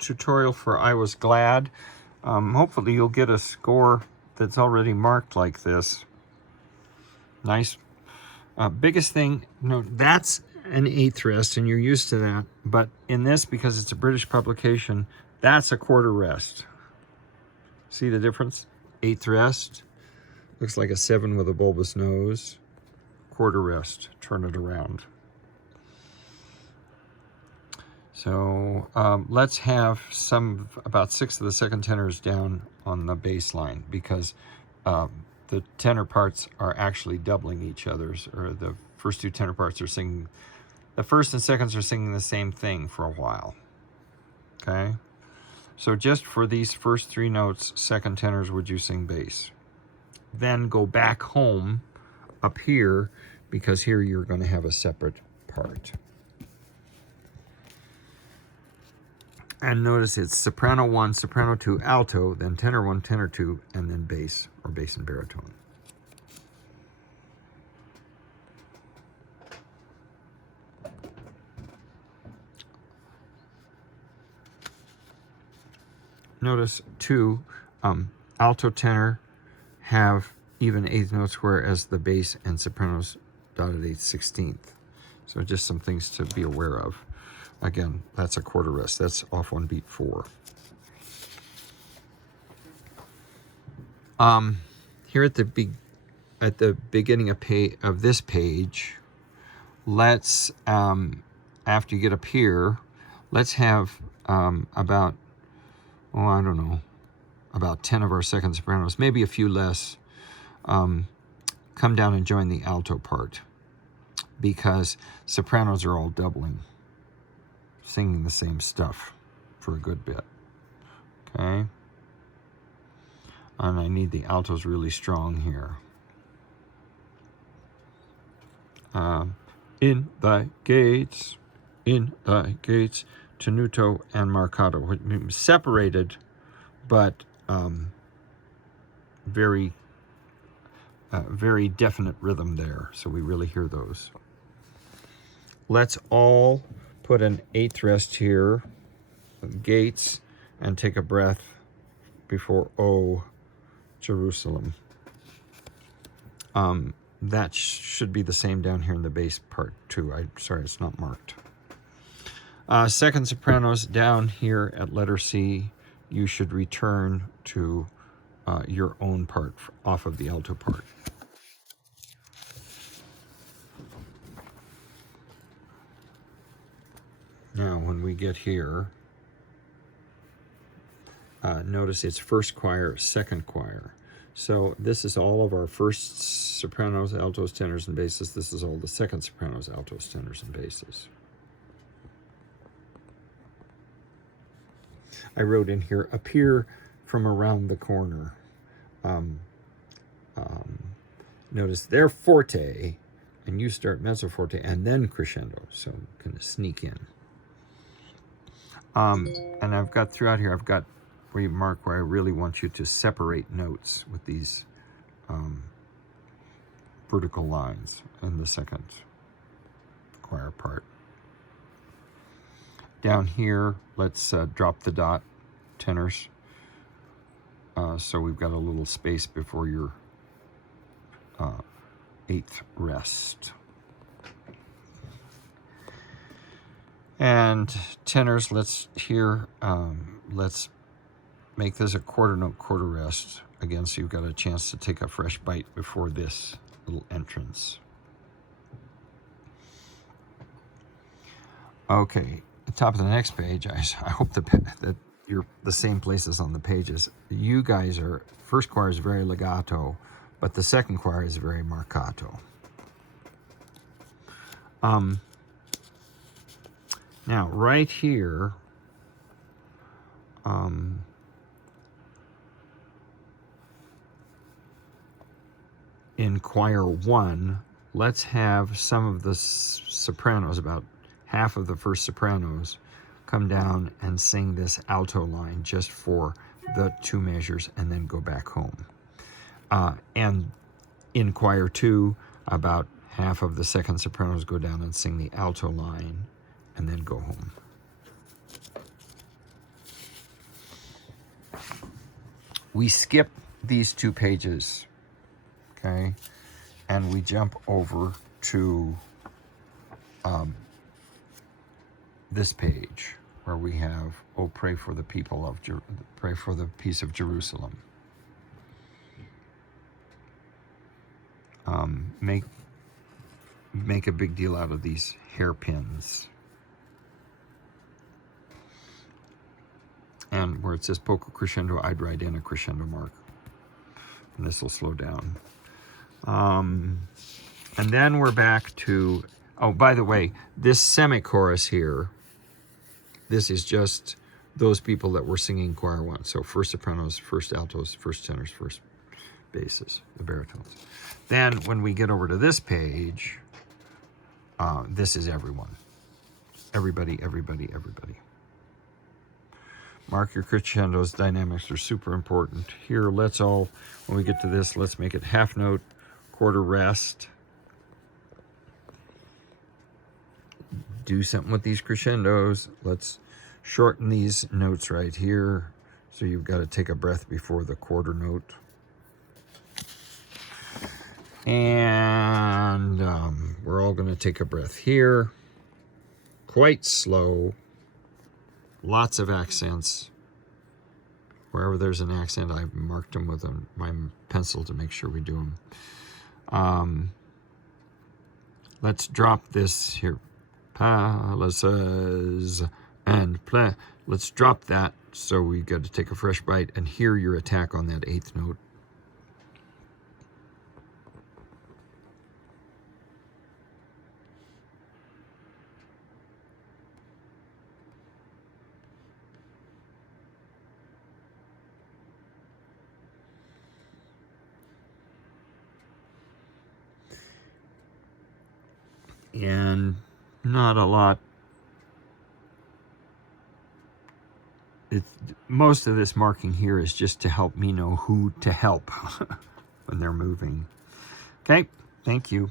tutorial for I Was Glad. Hopefully you'll get a score that's already marked like this. Nice. Biggest thing, that's an 8th rest, and you're used to that. But in this, because it's a British publication, that's a 1/4 rest. See the difference? 8th rest. Looks like a 7 with a bulbous nose. 1/4 rest. Turn it around. So let's have about 6 of the second tenors down on the bass line, because the tenor parts are actually doubling each other's, or the first 2 tenor parts are singing, the first and seconds are singing the same thing for a while. Okay? So just for these first 3 notes, second tenors, would you sing bass? Then go back home up here, because here you're going to have a separate part. And notice it's soprano 1, soprano 2, alto, then tenor 1, tenor 2, and then bass, or bass and baritone. Notice too, alto, tenor have even 8th notes, whereas the bass and sopranos dotted 8th, 16th. So just some things to be aware of. Again, that's a 1/4 rest. That's off on beat 4. Here at the beginning of this page, let's after you get up here, let's have about, I don't know, about 10 of our second sopranos, maybe a few less, come down and join the alto part, because sopranos are all doubling, singing the same stuff for a good bit. Okay? And I need the altos really strong here. In thy gates, tenuto and marcato. Separated, but very definite rhythm there. So we really hear those. Let's all put an 8th rest here, gates, and take a breath before O Jerusalem. That should be the same down here in the bass part too. Sorry, it's not marked. Second sopranos down here at letter C, you should return to your own part off of the alto part. Now, when we get here, notice it's first choir, second choir. So this is all of our first sopranos, altos, tenors, and basses. This is all the second sopranos, altos, tenors, and basses. I wrote in here, appear from around the corner. Notice they're forte, and you start mezzo forte, and then crescendo, so kind of sneak in. And I've got throughout here, I've got where you mark where I really want you to separate notes with these vertical lines in the second choir part. Down here, let's drop the dot, tenors. So we've got a little space before your 8th rest. And tenors, let's make this a 1/4 note, 1/4 rest. Again, so you've got a chance to take a fresh bite before this little entrance. Okay, the top of the next page, I hope that you're the same places on the pages. You guys are, first choir is very legato, but the second choir is very marcato. Now, right here, in choir 1, let's have some of the sopranos, about half of the first sopranos, come down and sing this alto line just for the 2 measures and then go back home. And in choir 2, about half of the second sopranos go down and sing the alto line and then go home. we skip these 2 pages, okay, and we jump over to this page where we have, oh, pray for the people of pray for the peace of Jerusalem. Make a big deal out of these hairpins. And where it says poco crescendo, I'd write in a crescendo mark. And this will slow down. And then we're back to, oh, by the way, this semi-chorus here, this is just those people that were singing choir 1. So first sopranos, first altos, first tenors, first basses, the baritones. Then when we get over to this page, this is everyone. Everybody, everybody, everybody. Mark your crescendos. Dynamics are super important. Here, let's all, when we get to this, let's make it half note, quarter rest. Do something with these crescendos. Let's shorten these notes right here. So you've got to take a breath before the quarter note. And we're all going to take a breath here. Quite slow. Lots of accents. Wherever there's an accent, I've marked them with my pencil to make sure we do them. Let's drop this here. Palaces and play. Let's drop that so we got to take a fresh bite and hear your attack on that 8th note. And not a lot. Most of this marking here is just to help me know who to help when they're moving. Okay, thank you.